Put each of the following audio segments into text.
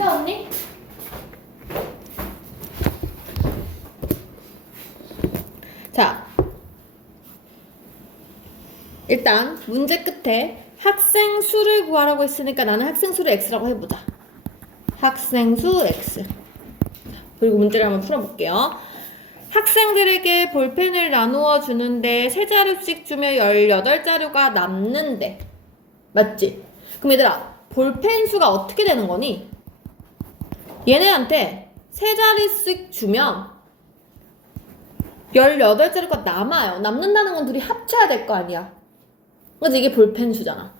세웠니? 자, 일단 문제 끝에 학생 수를 구하라고 했으니까 나는 학생 수를 x라고 해보자. 학생 수 x. 그리고 문제를 한번 풀어볼게요. 학생들에게 볼펜을 나누어 주는데 3자루씩 주며 18자루가 남는데. 맞지? 그럼 얘들아, 볼펜 수가 어떻게 되는 거니? 얘네한테 3자리씩 주면 18자루가 남아요. 남는다는 건 둘이 합쳐야 될 거 아니야. 그래서 이게 볼펜 수잖아.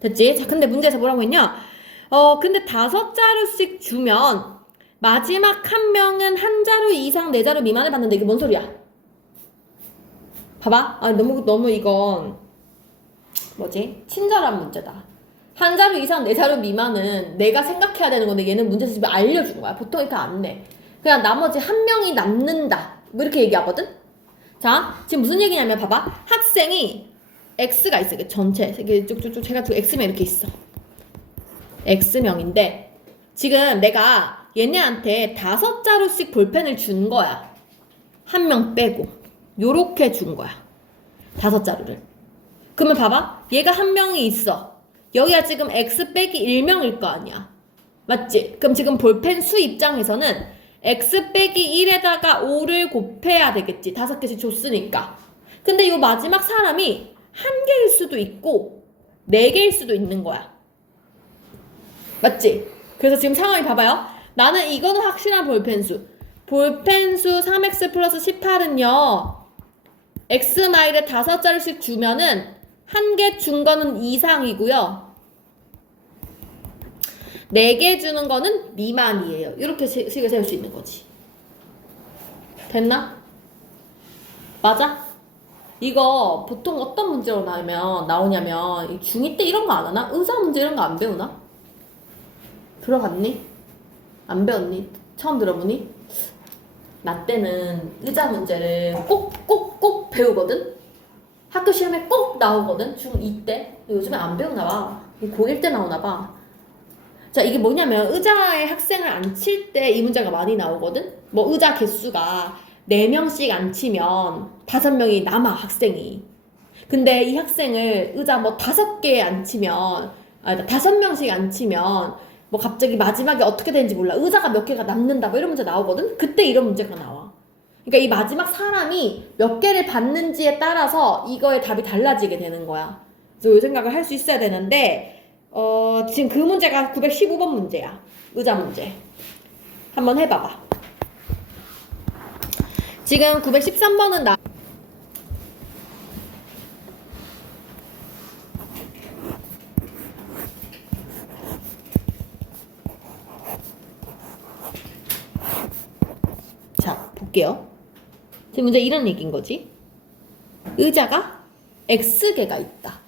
됐지? 자, 근데 문제에서 뭐라고 했냐? 근데 5자루씩 주면 마지막 한 명은 1자루 이상 4자루 미만을 받는데 이게 뭔 소리야? 봐봐. 아, 너무 이건 뭐지? 친절한 문제다. 1자루 이상 4자루 미만은 내가 생각해야 되는 건데 얘는 문제에서 지금 알려준 거야. 보통 이렇게 안 내. 그냥 나머지 한 명이 남는다. 뭐 이렇게 얘기하거든? 자, 지금 무슨 얘기냐면 봐봐. 학생이 X가 있어. 이게 전체. 이게 쭉쭉쭉 해가지고 X명 이렇게 있어. X명인데 지금 내가 얘네한테 5자루씩 볼펜을 준 거야. 한 명 빼고. 요렇게 준 거야. 5자루를. 그러면 봐봐. 얘가 한 명이 있어. 여기가 지금 X 빼기 1명일 거 아니야. 맞지? 그럼 지금 볼펜 수 입장에서는 X 빼기 1에다가 5를 곱해야 되겠지. 5개씩 줬으니까. 근데 이 마지막 사람이 1개일 수도 있고 4개일 수도 있는 거야. 맞지? 그래서 지금 상황이 봐봐요. 나는 이거는 확실한 볼펜수. 볼펜수 3x 플러스 18은요. x마일에 5자루씩 주면은 1개 준 거는 이상이고요. 4개 주는 거는 미만이에요. 이렇게 식을 세울 수 있는 거지. 됐나? 맞아? 이거 보통 어떤 문제로 나오냐면 중2 때 이런 거 안 하나? 의사 문제 이런 거 안 배우나? 들어봤니? 안 배웠니? 처음 들어보니? 나 때는 의자 문제를 꼭 배우거든? 학교 시험에 꼭 나오거든? 중2 때. 요즘에 안 배우나 봐. 고1 때 나오나 봐. 자, 이게 뭐냐면 의자에 학생을 앉힐 때 이 문제가 많이 나오거든? 뭐 의자 개수가 4명씩 앉히면 5명이 남아, 학생이. 근데 이 학생을 의자 뭐 5개에 앉히면, 5명씩 앉히면 뭐 갑자기 마지막에 어떻게 되는지 몰라. 의자가 몇 개가 남는다. 뭐 이런 문제 나오거든? 그때 이런 문제가 나와. 그러니까 이 마지막 사람이 몇 개를 받는지에 따라서 이거의 답이 달라지게 되는 거야. 그래서 이 생각을 할 수 있어야 되는데, 지금 그 문제가 915번 문제야. 의자 문제. 한번 해봐봐. 지금 913번은 자, 볼게요. 지금 문제 이런 얘기인 거지. 의자가 X개가 있다.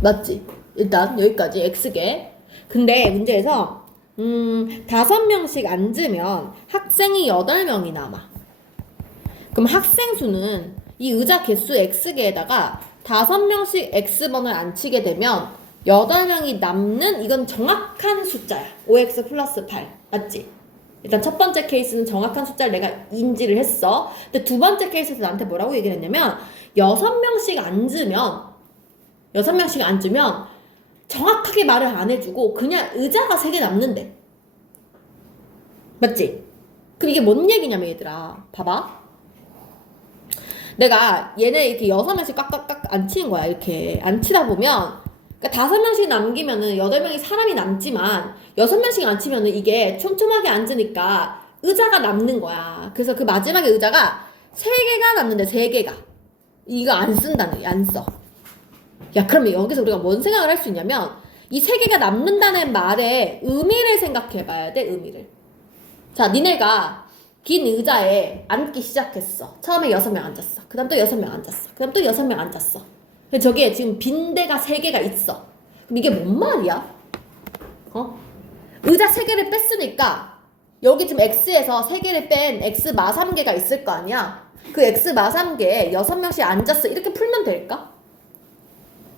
맞지? 일단 여기까지 X개. 근데 문제에서 5명씩 앉으면 학생이 8명이 남아. 그럼 학생 수는 이 의자 개수 X개에다가 5명씩 X번을 앉히게 되면 8명이 남는, 이건 정확한 숫자야. 5X 플러스 8. 맞지? 일단 첫 번째 케이스는 정확한 숫자를 내가 인지를 했어. 근데 두 번째 케이스에서 나한테 뭐라고 얘기를 했냐면 6명씩 앉으면 정확하게 말을 안 해주고 그냥 의자가 3개 남는데. 맞지? 그럼 이게 뭔 얘기냐면 얘들아, 봐봐. 내가 얘네 이렇게 6명씩 깍깍깍 앉히는 거야. 이렇게 앉히다 보면, 그러니까 5명씩 남기면은 8명이 사람이 남지만 6명씩 앉히면은 이게 촘촘하게 앉으니까 의자가 남는 거야. 그래서 그 마지막에 의자가 3개가 남는데, 3개가. 이거 안 쓴다는 게, 안 써. 야, 그러면 여기서 우리가 뭔 생각을 할 수 있냐면 이 3개가 남는다는 말의 의미를 생각해 봐야 돼. 의미를. 자, 니네가 긴 의자에 앉기 시작했어. 처음에 6명 앉았어. 그 다음 또 6명 앉았어. 그 다음 또 6명 앉았어. 저기에 지금 빈 데가 3개가 있어. 그럼 이게 뭔 말이야? 의자 3개를 뺐으니까 여기 지금 X에서 3개를 뺀 X 마 3개가 있을 거 아니야? 그 X 마 3개에 6명씩 앉았어. 이렇게 풀면 될까?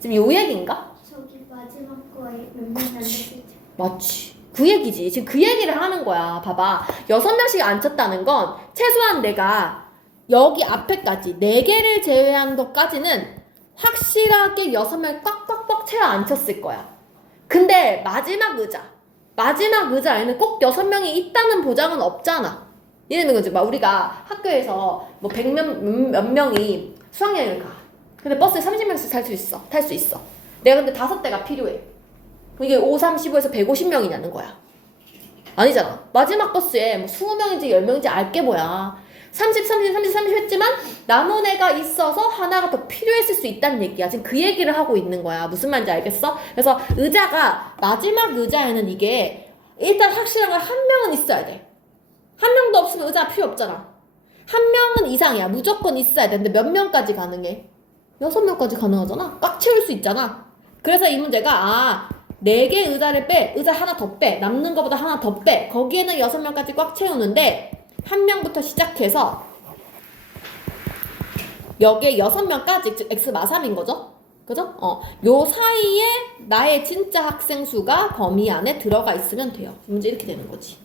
지금 요 얘기인가? 저기 마지막 거에 몇 명 앉았을지. 맞지. 그 얘기지. 지금 그 얘기를 하는 거야. 봐봐. 6명씩 앉혔다는 건 최소한 내가 여기 앞에까지 4개를 제외한 것까지는 확실하게 6명 꽉꽉꽉 채워 앉혔을 거야. 근데 마지막 의자에는 꼭 6명이 있다는 보장은 없잖아. 이러는 거지. 막 우리가 학교에서 뭐 100몇 명이 수학여행을 가. 근데 버스에 30명씩 탈 수 있어. 내가 근데 5대가 필요해. 이게 5, 3, 15에서 150명이냐는 거야. 아니잖아. 마지막 버스에 뭐 20명인지 10명인지 알게 뭐야. 30 했지만 남은 애가 있어서 하나가 더 필요했을 수 있다는 얘기야. 지금 그 얘기를 하고 있는 거야. 무슨 말인지 알겠어? 그래서 의자가 마지막 의자에는 이게 일단 확실한 건 1명은 있어야 돼. 1명도 없으면 의자가 필요 없잖아. 1명은 이상이야. 무조건 있어야 돼. 근데 몇 명까지 가능해? 6명까지 가능하잖아. 꽉 채울 수 있잖아. 그래서 이 문제가 4개 의자를 빼. 의자 하나 더 빼. 남는 것보다 하나 더 빼. 거기에는 6명까지 꽉 채우는데 1명부터 시작해서 여기에 6명까지 즉 x 마3인 거죠? 그죠? 요 사이에 나의 진짜 학생 수가 범위 안에 들어가 있으면 돼요. 문제 이렇게 되는 거지.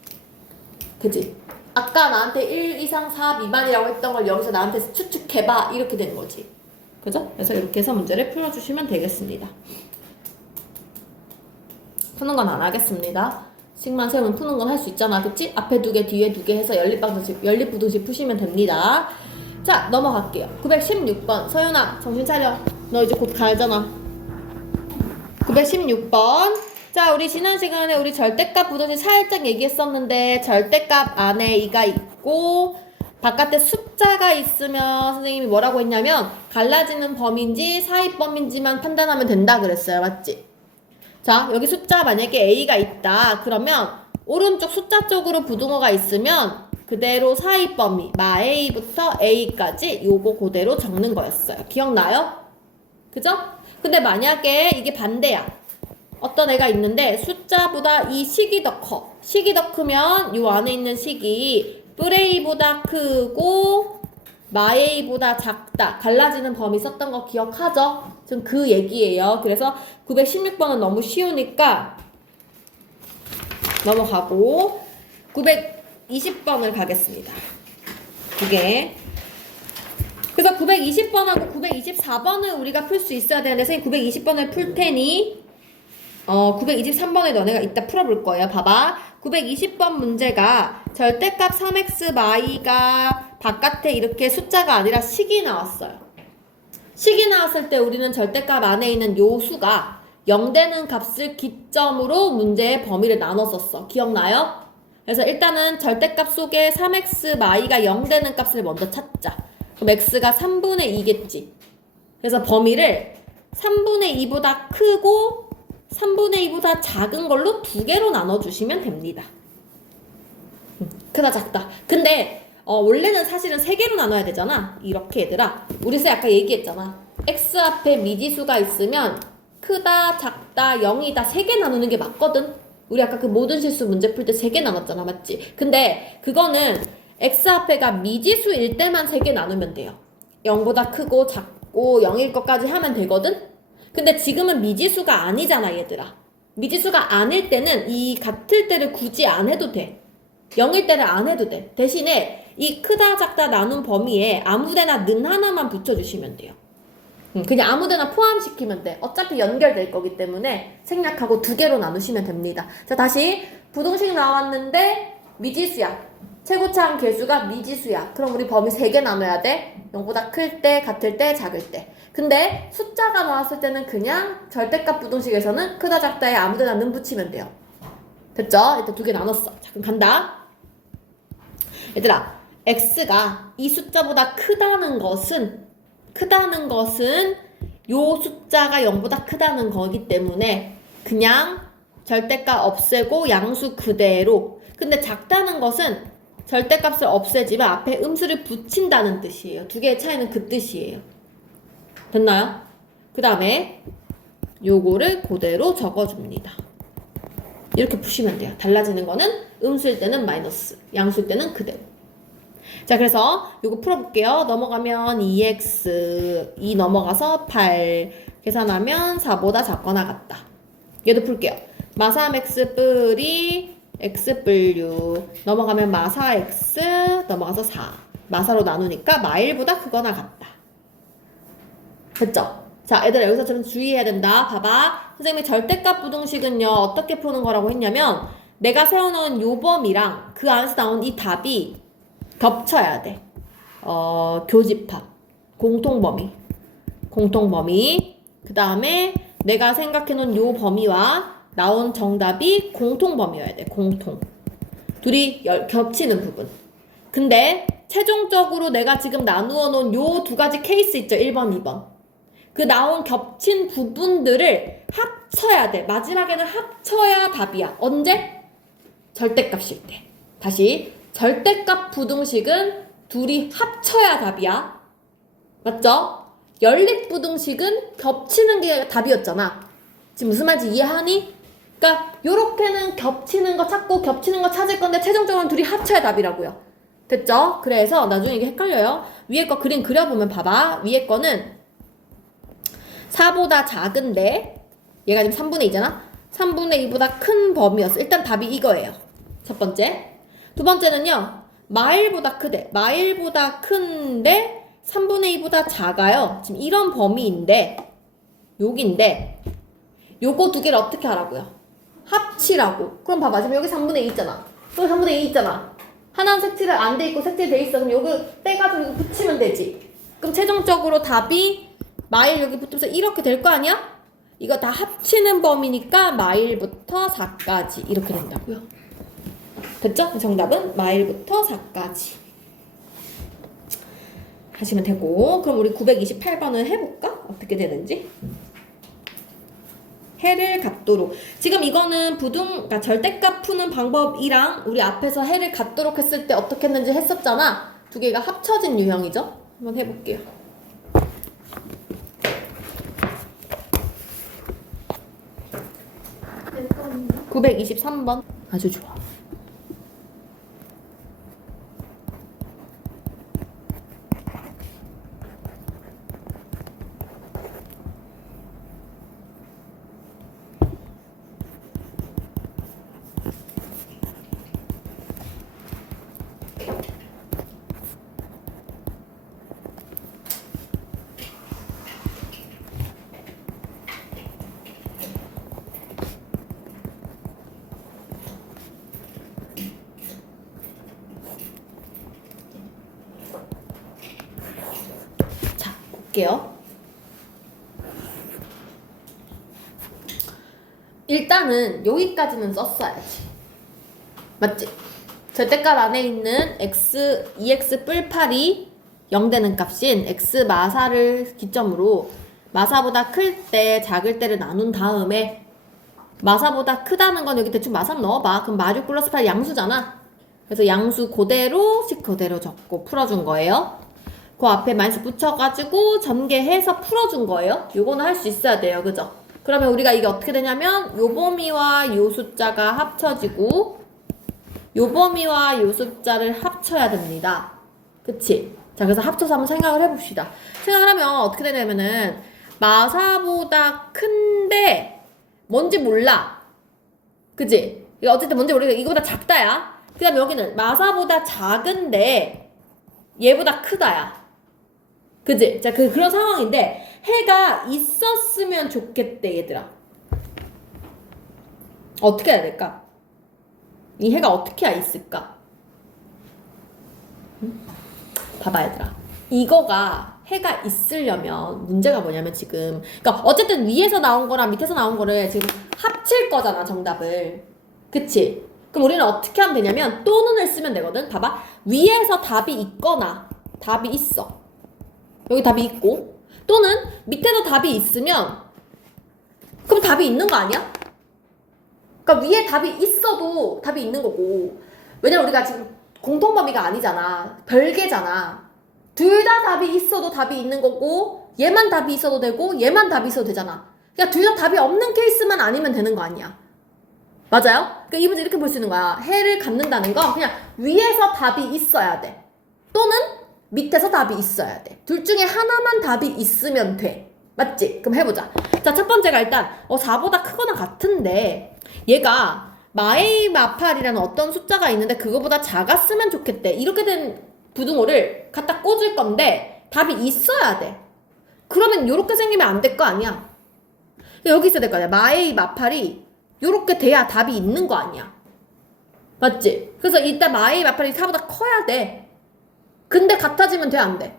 그지? 아까 나한테 1 이상 4 미만이라고 했던 걸 여기서 나한테 추측해봐. 이렇게 되는 거지. 그죠? 그래서 이렇게 해서 문제를 풀어주시면 되겠습니다. 푸는 건 안 하겠습니다. 식만 세우면 푸는 건 할 수 있잖아. 그치? 앞에 2개, 뒤에 2개 해서 연립부등식 푸시면 됩니다. 자, 넘어갈게요. 916번. 서윤아, 정신 차려. 너 이제 곧 가야잖아. 916번. 자, 우리 지난 시간에 우리 절대값 부등식 살짝 얘기했었는데, 절대값 안에 이가 있고, 바깥에 숫자가 있으면 선생님이 뭐라고 했냐면, 갈라지는 범위인지 사입범위인지만 판단하면 된다 그랬어요. 맞지? 자, 여기 숫자 만약에 A가 있다. 그러면 오른쪽 숫자 쪽으로 부등호가 있으면 그대로 사이 범위 마A부터 A까지 요거 그대로 적는 거였어요. 기억나요? 그죠? 근데 만약에 이게 반대야. 어떤 애가 있는데 숫자보다 이 식이 더 커. 식이 더 크면 요 안에 있는 식이 뿔A보다 크고 마A보다 작다. 갈라지는 범위 썼던 거 기억하죠? 지금 그 얘기예요. 그래서 916번은 너무 쉬우니까 넘어가고 920번을 가겠습니다. 2개. 그래서 920번하고 924번을 우리가 풀 수 있어야 되는데 선생님 920번을 풀 테니 923번에 너네가 이따 풀어볼 거예요. 봐봐. 920번 문제가 절대값 3x 마이가 바깥에 이렇게 숫자가 아니라 식이 나왔어요. 식이 나왔을 때 우리는 절대값 안에 있는 요 수가 0되는 값을 기점으로 문제의 범위를 나눴었어. 기억나요? 그래서 일단은 절대값 속에 3x 마이가 0되는 값을 먼저 찾자. 그럼 x가 3분의 2겠지. 그래서 범위를 3분의 2보다 크고 3분의 2보다 작은 걸로 2개로 나눠주시면 됩니다. 크다 작다. 근데 원래는 사실은 3개로 나눠야 되잖아. 이렇게 얘들아. 우리 쌤 아까 얘기했잖아. x 앞에 미지수가 있으면 크다 작다 0이다 3개 나누는 게 맞거든. 우리 아까 그 모든 실수 문제 풀 때 3개 나눴잖아. 맞지? 근데 그거는 x 앞에가 미지수일 때만 3개 나누면 돼요. 0보다 크고 작고 0일 것까지 하면 되거든. 근데 지금은 미지수가 아니잖아 얘들아. 미지수가 아닐 때는 이 같을 때를 굳이 안 해도 돼. 0일 때를 안 해도 돼. 대신에 이 크다 작다 나눈 범위에 아무데나 는 하나만 붙여주시면 돼요. 그냥 아무데나 포함시키면 돼. 어차피 연결될 거기 때문에 생략하고 2개로 나누시면 됩니다. 자, 다시 부등식 나왔는데 미지수야. 최고차항 계수가 미지수야. 그럼 우리 범위 3개 나눠야 돼. 0보다 클 때, 같을 때, 작을 때. 근데 숫자가 나왔을 때는 그냥 절대값 부등식에서는 크다 작다에 아무데나 는 붙이면 돼요. 됐죠? 일단 2개 나눴어. 자, 그럼 간다. 얘들아, x가 이 숫자보다 크다는 것은 요 숫자가 0보다 크다는 거기 때문에 그냥 절대값 없애고 양수 그대로. 근데 작다는 것은 절대값을 없애지만 앞에 음수를 붙인다는 뜻이에요. 2개의 차이는 그 뜻이에요. 됐나요? 그 다음에 요거를 그대로 적어줍니다. 이렇게 푸시면 돼요. 달라지는 거는 음수일 때는 마이너스, 양수일 때는 그대로. 자, 그래서 요거 풀어볼게요. 넘어가면 2x 2 넘어가서 8 계산하면 4보다 작거나 같다. 얘도 풀게요. 마3x 뿔이 x 뿔 6 넘어가면 마사 x 넘어가서 4 마사로 나누니까 마일보다 크거나 같다. 됐죠? 자, 얘들아 여기서 좀 주의해야 된다. 봐봐. 선생님이 절대값 부등식은요 어떻게 푸는 거라고 했냐면 내가 세워놓은 요 범위랑 그 안에서 나온 이 답이 겹쳐야 돼. 교집합 공통범위 그 다음에 내가 생각해놓은 요 범위와 나온 정답이 공통범위여야 돼. 공통. 둘이 겹치는 부분. 근데 최종적으로 내가 지금 나누어 놓은 요 두 가지 케이스 있죠. 1번, 2번. 그 나온 겹친 부분들을 합쳐야 돼. 마지막에는 합쳐야 답이야. 언제? 절대값일 때. 다시. 절대값 부등식은 둘이 합쳐야 답이야. 맞죠? 연립부등식은 겹치는 게 답이었잖아. 지금 무슨 말인지 이해하니? 그러니까 요렇게는 겹치는 거 찾고 겹치는 거 찾을 건데 최종적으로는 둘이 합쳐야 답이라고요. 됐죠? 그래서 나중에 이게 헷갈려요. 위에 거 그림 그려보면 봐봐. 위에 거는 4보다 작은데 얘가 지금 3분의 2잖아? 3분의 2보다 큰 범위였어. 일단 답이 이거예요. 첫 번째. 두 번째는요. 마일보다 크대. 마일보다 큰데 3분의 2보다 작아요. 지금 이런 범위인데 여기인데 요거 두 개를 어떻게 하라고요? 합치라고. 그럼 봐봐. 지금 여기 3분의 2 있잖아. 여기 3분의 2 있잖아. 하나는 색칠을 안 돼 있고 색칠 돼 있어. 그럼 여기 떼가지고 이거 붙이면 되지. 그럼 최종적으로 답이 마일 여기 붙으면서 이렇게 될 거 아니야? 이거 다 합치는 범위니까 마일부터 4까지 이렇게 된다고요. 됐죠? 정답은 마일부터 4까지 하시면 되고. 그럼 우리 928번을 해볼까? 어떻게 되는지. 해를 갖도록. 지금 이거는 그러니까 절대값 푸는 방법이랑 우리 앞에서 해를 갖도록 했을 때 어떻게 했는지 했었잖아. 두 개가 합쳐진 유형이죠. 한번 해볼게요. 네, 923번. 아주 좋아. 볼게요. 일단은 여기까지는 썼어야지. 맞지? 절대값 안에 있는 x, 2x 뿔 8이 0 되는 값인 x 마사를 기점으로 마사보다 클 때, 작을 때를 나눈 다음에 마사보다 크다는 건 여기 대충 마사 넣어봐. 그럼 마6 플러스 8 양수잖아. 그래서 양수 그대로씩 그대로 적고 풀어준 거예요. 그 앞에 마이너스 붙여가지고 전개해서 풀어준 거예요. 요거는 할 수 있어야 돼요. 그죠? 그러면 우리가 이게 어떻게 되냐면 요 범위와 요 숫자가 합쳐지고 요 범위와 요 숫자를 합쳐야 됩니다. 그치? 자, 그래서 합쳐서 한번 생각을 해봅시다. 생각을 하면 어떻게 되냐면은 마사보다 큰데 뭔지 몰라. 그치? 이거 어쨌든 뭔지 모르겠어. 이거보다 작다야. 그 다음에 여기는 마사보다 작은데 얘보다 크다야. 그치? 자, 그런 상황인데 해가 있었으면 좋겠대, 얘들아. 어떻게 해야 될까? 이 해가 어떻게 있을까? 봐봐, 얘들아. 이거가 해가 있으려면 문제가 뭐냐면 지금 그러니까 어쨌든 위에서 나온 거랑 밑에서 나온 거를 지금 합칠 거잖아, 정답을. 그치? 그럼 우리는 어떻게 하면 되냐면 또는을 쓰면 되거든. 봐봐. 위에서 답이 있거나 답이 있어. 여기 답이 있고 또는 밑에도 답이 있으면 그럼 답이 있는 거 아니야? 그러니까 위에 답이 있어도 답이 있는 거고. 왜냐면 우리가 지금 공통범위가 아니잖아. 별개잖아. 둘 다 답이 있어도 답이 있는 거고 얘만 답이 있어도 되고 얘만 답이 있어도 되잖아. 그러니까 둘 다 답이 없는 케이스만 아니면 되는 거 아니야. 맞아요? 그러니까 이 문제 이렇게 볼 수 있는 거야. 해를 갖는다는 건 그냥 위에서 답이 있어야 돼. 또는 밑에서 답이 있어야 돼. 둘 중에 하나만 답이 있으면 돼. 맞지? 그럼 해보자. 자, 첫 번째가 일단 4보다 크거나 같은데 얘가 마에이 마팔이라는 어떤 숫자가 있는데 그거보다 작았으면 좋겠대. 이렇게 된 부등호를 갖다 꽂을 건데 답이 있어야 돼. 그러면 요렇게 생기면 안 될 거 아니야. 여기 있어야 될 거 아니야. 마에이 마팔이 요렇게 돼야 답이 있는 거 아니야. 맞지? 그래서 일단 마에이 마팔이 4보다 커야 돼. 근데 같아지면 돼, 안 돼?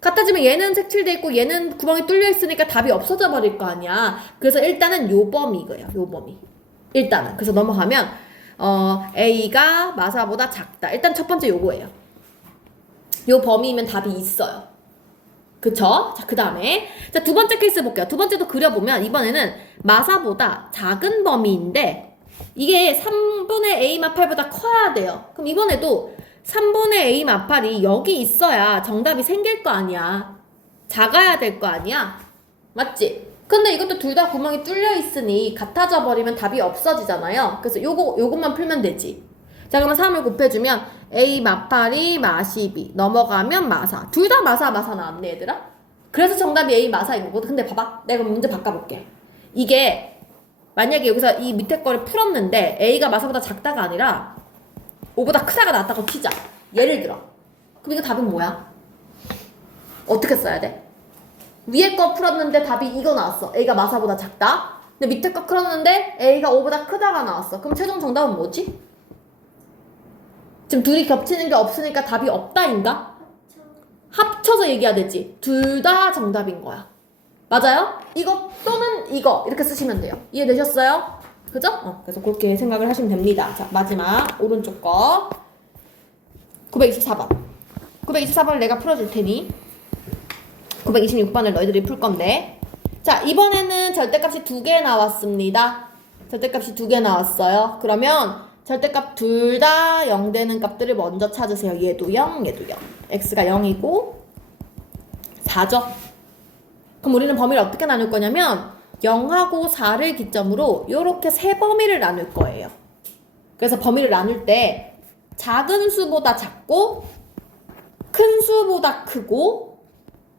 같아지면 얘는 색칠돼 있고 얘는 구멍이 뚫려 있으니까 답이 없어져 버릴 거 아니야. 그래서 일단은 요 범위 이거예요. 요 범위. 일단은. 그래서 넘어가면 A가 마사보다 작다. 일단 첫 번째 요거예요. 요 범위면 답이 있어요. 그쵸? 자, 그 다음에 자, 두 번째 케이스 볼게요. 두 번째도 그려보면 이번에는 마사보다 작은 범위인데 이게 3분의 A 마팔보다 커야 돼요. 그럼 이번에도 3분의 A 마팔이 여기 있어야 정답이 생길 거 아니야. 작아야 될 거 아니야. 맞지? 근데 이것도 둘 다 구멍이 뚫려 있으니 같아져 버리면 답이 없어지잖아요. 그래서 요것만 풀면 되지. 자, 그러면 3을 곱해주면 A 마팔이 마12 넘어가면 마사. 둘 다 마사 나왔네, 얘들아. 그래서 정답이 A 마사인 거거든. 근데 봐봐. 내가 문제 바꿔볼게. 이게 만약에 여기서 이 밑에 거를 풀었는데 A가 마사보다 작다가 아니라 5보다 크다가 나왔다고 치자. 예를 들어. 그럼 이거 답은 뭐야? 어떻게 써야 돼? 위에 거 풀었는데 답이 이거 나왔어. A가 마사보다 작다. 근데 밑에 거 풀었는데 A가 5보다 크다가 나왔어. 그럼 최종 정답은 뭐지? 지금 둘이 겹치는 게 없으니까 답이 없다인가? 합쳐서 얘기해야 되지. 둘 다 정답인 거야. 맞아요? 이거 또는 이거 이렇게 쓰시면 돼요. 이해되셨어요? 그죠? 그래서 그렇게 생각을 하시면 됩니다. 자, 마지막 오른쪽 거 924번 924번을 내가 풀어줄 테니 926번을 너희들이 풀 건데 자, 이번에는 절대값이 2개 나왔습니다. 절대값이 2개 나왔어요. 그러면 절대값 둘 다 0 되는 값들을 먼저 찾으세요. 얘도 0, 얘도 0. x가 0이고 4죠. 그럼 우리는 범위를 어떻게 나눌 거냐면 0하고 4를 기점으로 이렇게 세 범위를 나눌 거예요. 그래서 범위를 나눌 때 작은 수보다 작고 큰 수보다 크고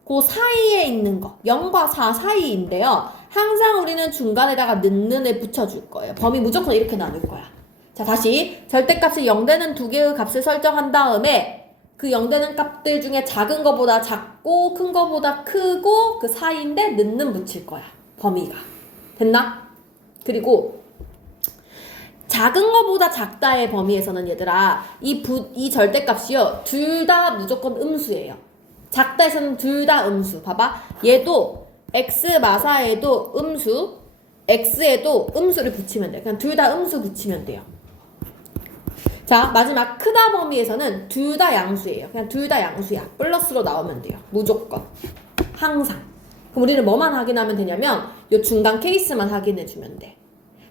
그 사이에 있는 거 0과 4 사이인데요. 항상 우리는 중간에다가 는을 붙여줄 거예요. 범위 무조건 이렇게 나눌 거야. 자, 다시 절대값이 0 되는 두 개의 값을 설정한 다음에 그 0 되는 값들 중에 작은 거보다 작고 큰 거보다 크고 그 사이인데 는는 붙일 거야. 범위가. 됐나? 그리고 작은 거보다 작다의 범위에서는 얘들아 이 절대값이요. 둘 다 무조건 음수예요. 작다에서는 둘 다 음수. 봐봐. 얘도 x 마사에도 음수 x에도 음수를 붙이면 돼. 그냥 둘 다 음수 붙이면 돼요. 자, 마지막 크다 범위에서는 둘 다 양수예요. 그냥 둘 다 양수야. 플러스로 나오면 돼요. 무조건. 항상. 그럼 우리는 뭐만 확인하면 되냐면 요 중간 케이스만 확인해주면 돼.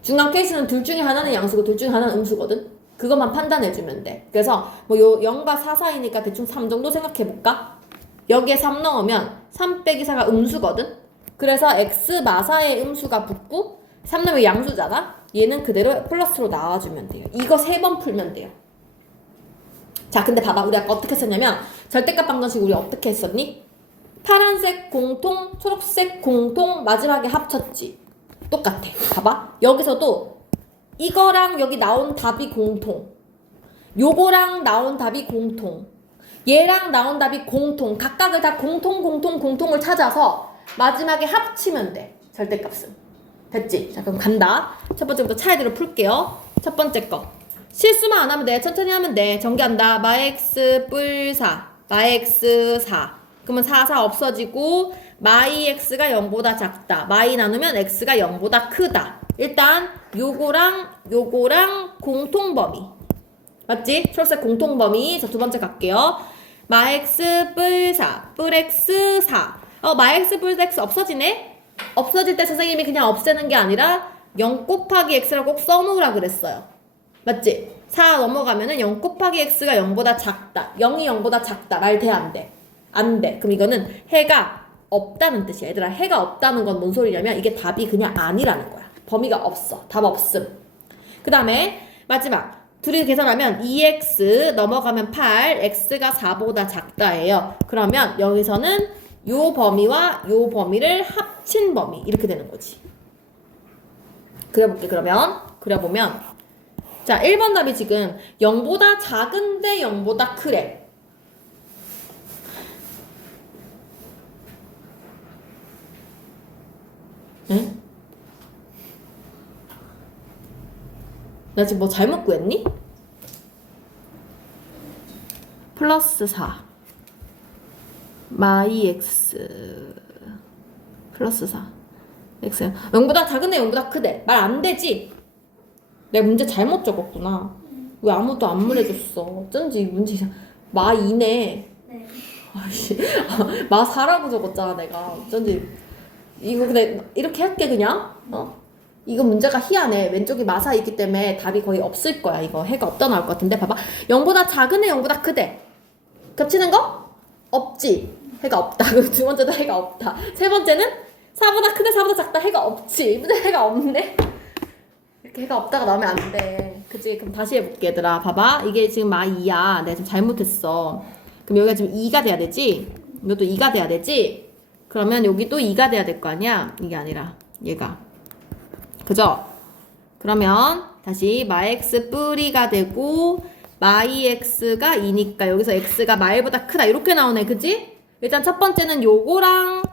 중간 케이스는 둘 중에 하나는 양수고 둘 중에 하나는 음수거든. 그것만 판단해주면 돼. 그래서 뭐 요 0과 4 사이니까 대충 3 정도 생각해볼까? 여기에 3 넣으면 3 빼기 4가 음수거든. 그래서 x 마사의 음수가 붙고 3 넣으면 양수잖아. 얘는 그대로 플러스로 나와주면 돼요. 이거 3번 풀면 돼요. 자, 근데 봐봐. 우리 아까 어떻게 썼냐면 절대값 방정식 우리 어떻게 했었니? 파란색 공통, 초록색 공통, 마지막에 합쳤지. 똑같아. 봐봐. 여기서도 이거랑 여기 나온 답이 공통. 요거랑 나온 답이 공통. 얘랑 나온 답이 공통. 각각을 다 공통을 찾아서 마지막에 합치면 돼. 절대값은. 됐지? 자, 그럼 간다. 첫 번째부터 차례대로 풀게요. 첫 번째 거. 실수만 안 하면 돼. 천천히 하면 돼. 전개한다. 마x 뿔 4. 마x 4. 그러면 4, 4 없어지고 마이 x가 0보다 작다. 마이 나누면 x가 0보다 크다. 일단 요거랑 공통범위. 맞지? 초록색 공통범위. 자, 두 번째 갈게요. 마x 뿔 4. 뿔 x 4. 마x 뿔 x 없어지네? 없어질 때 선생님이 그냥 없애는 게 아니라 0 곱하기 x라고 꼭 써놓으라 그랬어요. 맞지? 4 넘어가면은 0 곱하기 x가 0보다 작다. 0이 0보다 작다. 말 돼, 안 돼? 안 돼. 그럼 이거는 해가 없다는 뜻이야. 얘들아, 해가 없다는 건 뭔 소리냐면 이게 답이 그냥 아니라는 거야. 범위가 없어. 답 없음. 그 다음에 마지막. 둘이 계산하면 2x 넘어가면 8, x가 4보다 작다예요. 그러면 여기서는 요 범위와 요 범위를 합친 범위. 이렇게 되는 거지. 그려볼게. 그러면 그려보면 자, 1번 답이 지금 0보다 작은데 0보다 크래. 응? 나 지금 뭐 잘못 구했니? 플러스 4 마이 x 플러스 4 x 0보다 작은데 0보다 크대. 말 안 되지? 내가 문제 잘못 적었구나. 왜 아무도 안 말해줬어? 어쩐지 문제 마 2네. 네. 아이씨 마 4라고 적었잖아 내가. 어쩐지 이거 근데 이렇게 할게 그냥. 이거 문제가 희한해. 왼쪽이 마사 있기 때문에 답이 거의 없을 거야. 이거 해가 없다 나올 것 같은데 봐봐. 0보다 작은 애 0보다 크대. 겹치는 거? 없지. 해가 없다. 그리고 두 번째도 해가 없다. 세 번째는 4보다 크대 4보다 작다. 해가 없지. 근데 해가 없네. 이렇게 해가 없다가 나오면 안 돼. 그치? 그럼 다시 해볼게 얘들아. 봐봐. 이게 지금 마 2야. 내가 지금 잘못했어. 그럼 여기가 지금 2가 돼야 되지? 이것도 2가 돼야 되지? 그러면 여기도 2가 돼야 될 거 아니야? 이게 아니라 얘가. 그죠? 그러면 다시 마x 뿌리가 되고 마이 x가 2니까 여기서 x가 마일보다 크다 이렇게 나오네. 그지? 일단 첫 번째는 요거랑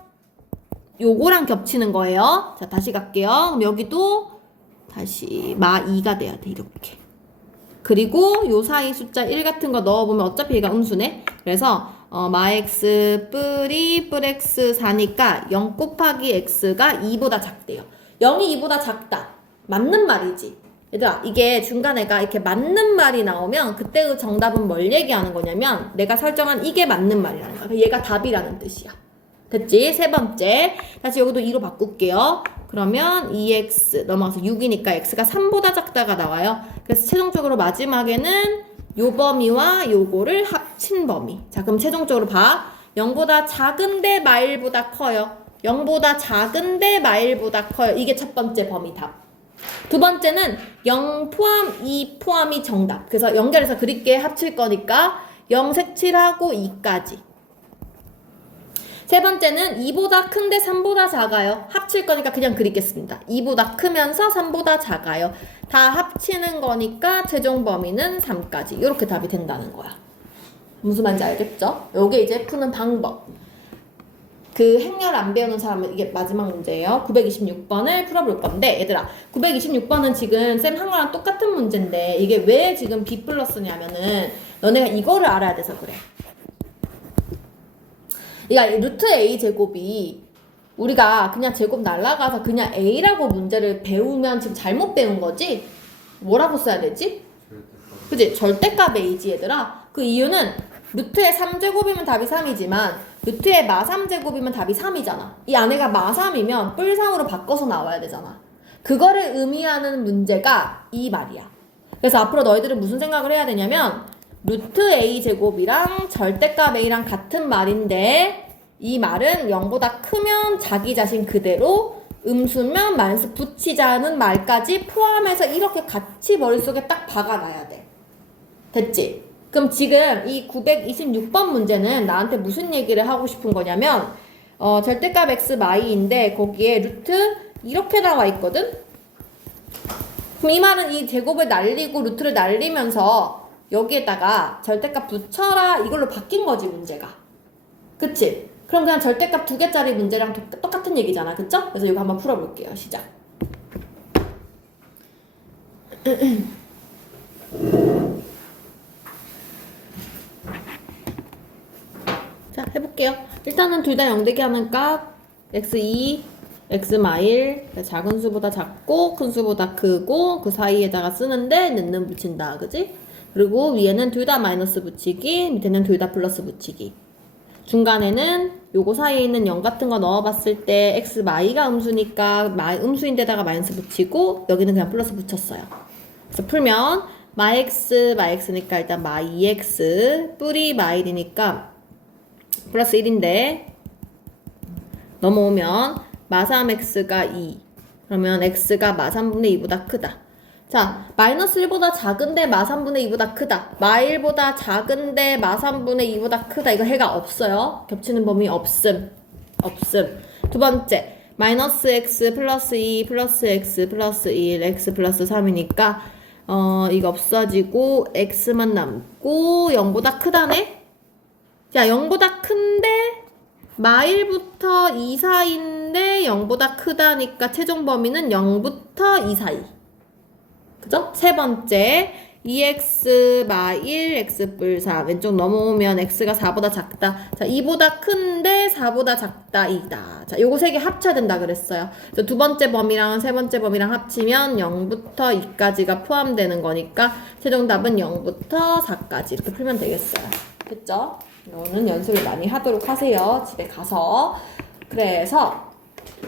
겹치는 거예요. 자 다시 갈게요. 그럼 여기도 다시 마 2가 돼야 돼. 이렇게. 그리고 요 사이 숫자 1 같은 거 넣어보면 어차피 얘가 음수네. 그래서 마x 뿌리 x 4니까 0 곱하기 x가 2보다 작대요. 0이 2보다 작다. 맞는 말이지. 얘들아 이게 중간에가 이렇게 맞는 말이 나오면 그때의 정답은 뭘 얘기하는 거냐면 내가 설정한 이게 맞는 말이라는 거야. 얘가 답이라는 뜻이야. 됐지? 세 번째. 다시 여기도 2로 바꿀게요. 그러면 2x 넘어가서 6이니까 x가 3보다 작다가 나와요. 그래서 최종적으로 마지막에는 요 범위와 요거를 합친 범위. 자 그럼 최종적으로 봐. 0보다 작은데 마일보다 커요. 0보다 작은데 마일보다 커요. 이게 첫 번째 범위 답. 두 번째는 0 포함 2 포함이 정답. 그래서 연결해서 그릴게. 합칠 거니까 0 색칠하고 2까지. 세 번째는 2보다 큰데 3보다 작아요. 합칠 거니까 그냥 그리겠습니다. 2보다 크면서 3보다 작아요. 다 합치는 거니까 최종 범위는 3까지. 이렇게 답이 된다는 거야. 무슨 말인지 알겠죠? 요게 이제 푸는 방법. 그 행렬 안 배우는 사람은 이게 마지막 문제예요. 926번을 풀어볼 건데 얘들아 926번은 지금 쌤 한 거랑 똑같은 문제인데 이게 왜 지금 B 플러스냐면은 너네가 이거를 알아야 돼서 그래. 그러니까 루트 A 제곱이 우리가 그냥 제곱 날라가서 그냥 A라고 문제를 배우면 지금 잘못 배운 거지? 뭐라고 써야 되지? 그치? 절대값 A지 얘들아. 그 이유는 루트의 3제곱이면 답이 3이지만 루트의 마 3제곱이면 답이 3이잖아. 이 안에가 마 3이면 뿔상으로 바꿔서 나와야 되잖아. 그거를 의미하는 문제가 이 말이야. 그래서 앞으로 너희들은 무슨 생각을 해야 되냐면 루트 A 제곱이랑 절대값 A랑 같은 말인데 이 말은 0보다 크면 자기 자신 그대로 음수면 마이너스 붙이자는 말까지 포함해서 이렇게 같이 머릿속에 딱 박아놔야 돼. 됐지? 그럼 지금 이 926번 문제는 나한테 무슨 얘기를 하고 싶은 거냐면 절대값 x 마이인데 거기에 루트 이렇게 나와 있거든? 그럼 이 말은 이 제곱을 날리고 루트를 날리면서 여기에다가 절대값 붙여라 이걸로 바뀐 거지 문제가. 그치? 그럼 그냥 절대값 2개짜리 문제랑 똑같은 얘기잖아. 그쵸? 그래서 이거 한번 풀어볼게요. 시작. 자 해볼게요. 일단은 둘 다 0되게 하는 값 x2, x마일 작은 수보다 작고 큰 수보다 크고 그 사이에다가 쓰는데 는는 붙인다. 그지? 그리고 위에는 둘 다 마이너스 붙이기 밑에는 둘 다 플러스 붙이기. 중간에는 요거 사이에 있는 0 같은 거 넣어봤을 때 x마이가 음수니까 음수인데다가 마이너스 붙이고 여기는 그냥 플러스 붙였어요. 그래서 풀면 마x 마x니까 일단 마2x 뿌리 마일이니까 플러스 1인데 넘어오면 마3x가 2 그러면 x가 마3분의 2보다 크다. 자 마이너스 1보다 작은데 마3분의 2보다 크다. 마1보다 작은데 마3분의 2보다 크다. 이거 해가 없어요. 겹치는 범위 없음. 두 번째 마이너스 x 플러스 2 플러스 x 플러스 1 x 플러스 3이니까 이거 없어지고 x만 남고 0보다 크다네? 자, 0보다 큰데 마일부터 2 사이인데 0보다 크다니까 최종 범위는 0부터 2 사이. 그죠? 세 번째 2x 마일 x 뿔 4 왼쪽 넘어오면 x가 4보다 작다. 자, 2보다 큰데 4보다 작다 이다. 자, 요거 세 개 합쳐야 된다 그랬어요. 두 번째 범위랑 세 번째 범위랑 합치면 0부터 2까지가 포함되는 거니까 최종 답은 0부터 4까지 이렇게 풀면 되겠어요. 됐죠? 이거는 연습을 많이 하도록 하세요. 집에 가서. 그래서